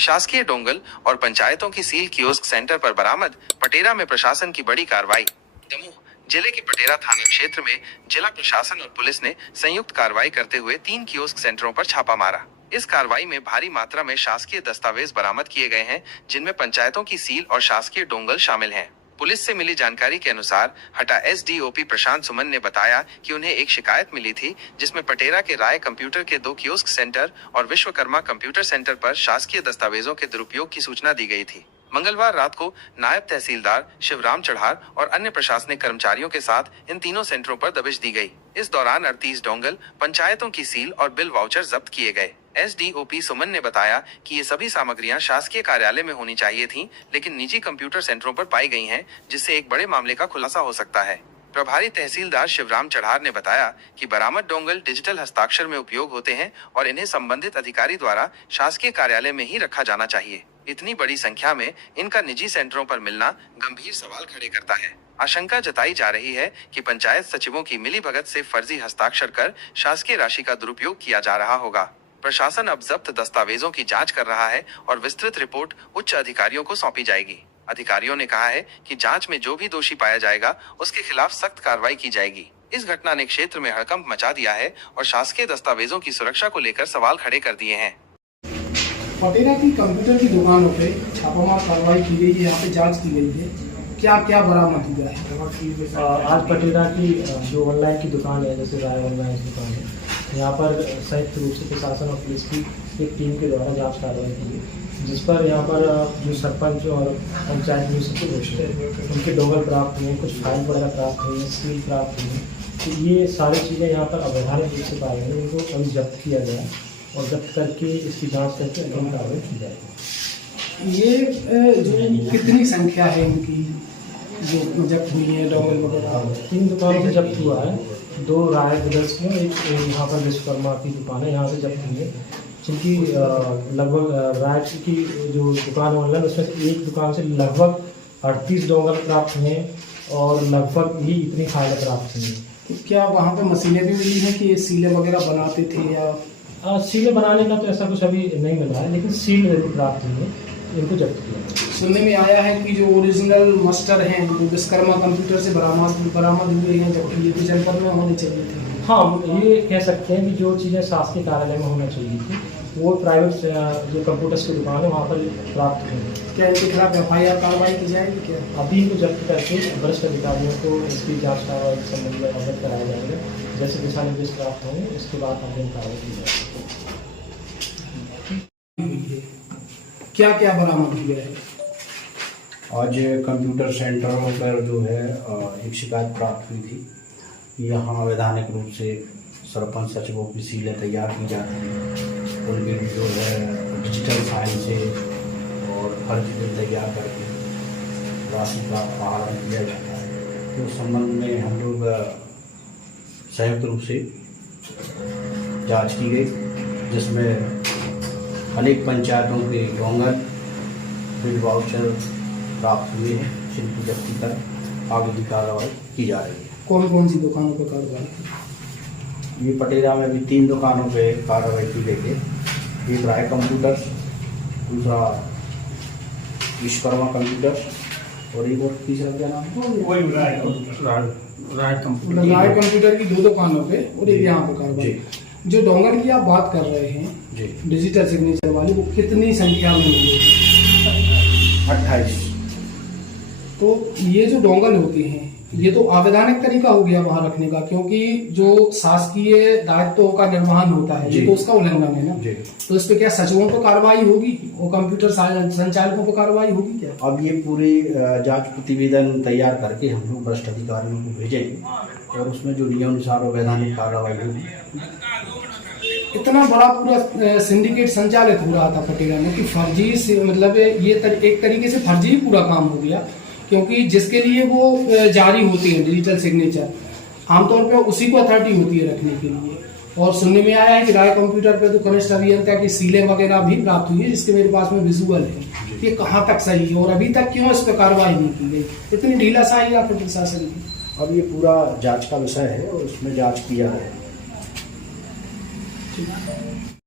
शासकीय डोंगल और पंचायतों की सील कियोस्क सेंटर पर बरामद। पटेरा में प्रशासन की बड़ी कार्रवाई। दमोह जिले के पटेरा थाना क्षेत्र में जिला प्रशासन और पुलिस ने संयुक्त कार्रवाई करते हुए 3 कियोस्क सेंटरों पर छापा मारा। इस कार्रवाई में भारी मात्रा में शासकीय दस्तावेज बरामद किए गए हैं, जिनमें पंचायतों की सील और शासकीय डोंगल शामिल हैं। पुलिस से मिली जानकारी के अनुसार हटा एसडीओपी प्रशांत सुमन ने बताया कि उन्हें एक शिकायत मिली थी, जिसमें पटेरा के राय कंप्यूटर के 2 कियोस्क सेंटर और विश्वकर्मा कंप्यूटर सेंटर पर शासकीय दस्तावेजों के दुरुपयोग की सूचना दी गई थी। मंगलवार रात को नायब तहसीलदार शिवराम चढ़ार और अन्य प्रशासनिक कर्मचारियों के साथ इन तीनों सेंटरों पर दबिश दी गई। इस दौरान 38 डोंगल, पंचायतों की सील और बिल वाउचर जब्त किए गए। एसडीओपी सुमन ने बताया कि ये सभी सामग्रियां शासकीय कार्यालय में होनी चाहिए थीं, लेकिन निजी कंप्यूटर सेंटरों पर पाई गई हैं, जिससे एक बड़े मामले का खुलासा हो सकता है। प्रभारी तहसीलदार शिवराम चढ़ार ने बताया कि बरामद डोंगल डिजिटल हस्ताक्षर में उपयोग होते हैं और इन्हें संबंधित अधिकारी द्वारा शासकीय कार्यालय में ही रखा जाना चाहिए। इतनी बड़ी संख्या में इनका निजी सेंटरों पर मिलना गंभीर सवाल खड़े करता है। आशंका जताई जा रही है कि पंचायत सचिवों की मिलीभगत से फर्जी हस्ताक्षर कर शासकीय राशि का दुरुपयोग किया जा रहा होगा। प्रशासन अब जब्त दस्तावेजों की जांच कर रहा है और विस्तृत रिपोर्ट उच्च अधिकारियों को सौंपी जाएगी। अधिकारियों ने कहा है कि जांच में जो भी दोषी पाया जाएगा, उसके खिलाफ सख्त कार्रवाई की जाएगी। इस घटना ने क्षेत्र में हड़कंप मचा दिया है और शासकीय दस्तावेजों की सुरक्षा को लेकर सवाल खड़े कर दिए हैं। पटेरा की कंप्यूटर की दुकानों पे छापामार कार्रवाई की गई है, यहाँ पे जांच की गई है। क्या क्या बरामद हुआ है? आज पटेरा की जो ऑनलाइन की दुकान है, जैसे राय ऑनलाइन दुकान है, यहाँ पर संयुक्त रूप से प्रशासन और पुलिस की एक टीम के द्वारा जांच कार्रवाई की गई, जिस पर यहाँ पर जो सरपंच और पंचायत में सबके दोषी है उनके डोंगल प्राप्त हुए, कुछ फाइल वगैरह प्राप्त हुई, सील प्राप्त हुई। तो ये सारी चीज़ें यहाँ पर अवैधानिक रूप से पाई गई, इनको अभी जब्त किया गया और जब्त करके इसकी जाँच करके अग्रिम कार्रवाई की जाएगी। ये जो कितनी संख्या है इनकी जो जब्त हुई है डोंगल वगैरह? 3 दुकानों से जब्त हुआ है, 2 राय ब्रदर्स की, एक यहाँ पर विश्वकर्मा की दुकान है, यहाँ से जब्त हुई है, जिनकी लगभग राय की जो दुकान ऑनलाइन उसमें से एक दुकान से लगभग 38 डोंगल प्राप्त हुए और लगभग ही इतनी फाइलें प्राप्त हुई। तो क्या वहाँ पे मशीनें भी मिली हैं कि ये सीलें वगैरह बनाते थे या? सीलें बनाने का तो ऐसा कुछ अभी नहीं मिल रहा है, लेकिन सील जरूर प्राप्त हुई है, इनको जब्त किया। सुनने में आया है कि जो ओरिजिनल मास्टर हैं वो विश्वकर्मा कंप्यूटर से बरामद हुए हैं, जबकि ये तो जनपद में होने चाहिए थे। हाँ, ये कह सकते हैं कि जो चीज़ें शासकीय कार्यालय में होना चाहिए थी वो प्राइवेट जो कंप्यूटर्स की दुकान है वहाँ पर प्राप्त हुई। क्या इनके खिलाफ FIR कार्रवाई की जाएगी? क्या अभी को जब्त करके वरिष्ठ अधिकारियों को इसकी जाँच कार्रवाई के संबंध में अवगत कराया जाएगा। जैसे दिशा निर्देश प्राप्त होंगे उसके बाद अग्रिम कार्रवाई की जाएगी। क्या क्या बरामद हुआ है? आज कंप्यूटर सेंटरों पर जो है एक शिकायत प्राप्त हुई थी। यहाँ अवैधानिक रूप से सरपंच सचिवों की सीलें तैयार की जाती हैं, उनकी जो है डिजिटल फाइल से और फर्जी बिल तैयार करके राशि का आहरण किया जाता है। तो उस संबंध में हम लोग संयुक्त रूप से जांच की गई, जिसमें अनेक पंचायतों के डोंगल, बिल वाउचर प्राप्त हुए हैं, जिनकी जब्ती कर आगे की कार्रवाई की जा रही है। कौन कौन सी दुकानों पर कार्रवाई? ये पटेरा में भी 3 दुकानों पे कार्रवाई की गई है। एक राय कंप्यूटर्स, दूसरा विश्वकर्मा कंप्यूटर्स और एक और तीसरा क्या नाम है? वही राय कंप्यूटर की 2 दुकानों पे और एक यहाँ पे कार्रवाई। जो डोंगल की आप बात कर रहे हैं डिजिटल सिग्नेचर वाली, वो कितनी संख्या में मिली? 28। तो ये जो डोंगल होती हैं ये तो अवैधानिक तरीका हो गया वहां रखने का, क्योंकि जो शासकीय दायित्वों का निर्वहन होता है ये तो उसका उल्लंघन है ना। तो इस पे क्या सचिवों पर कार्रवाई होगी और कंप्यूटर संचालकों पर कार्रवाई होगी क्या? अब ये पूरी जांच प्रतिवेदन तैयार करके हम लोग वरिष्ठ अधिकारियों को भेजेंगे और उसमें जो नियमानुसार वैधानिक कार्रवाई होगी। इतना बड़ा पूरा सिंडिकेट संचालित हो रहा था पटेरा में कि फर्जी से मतलब ये एक तरीके से फर्जी पूरा काम हो गया, क्योंकि जिसके लिए वो जारी होती है डिजिटल सिग्नेचर आमतौर पे उसी को अथॉरिटी होती है रखने के लिए। और सुनने में आया है कि राय कंप्यूटर पे तो कनिष्ठ अभियंता की सीलें वगैरह भी प्राप्त हुई है, जिसके मेरे पास में विजुअल है। ये कहाँ तक सही है और अभी तक क्यों इस पर कार्रवाई नहीं की गई? इतनी ढीलाशाही है प्रशासन की। अब ये पूरा जांच का विषय है और उसमें जांच किया है। ठीक है।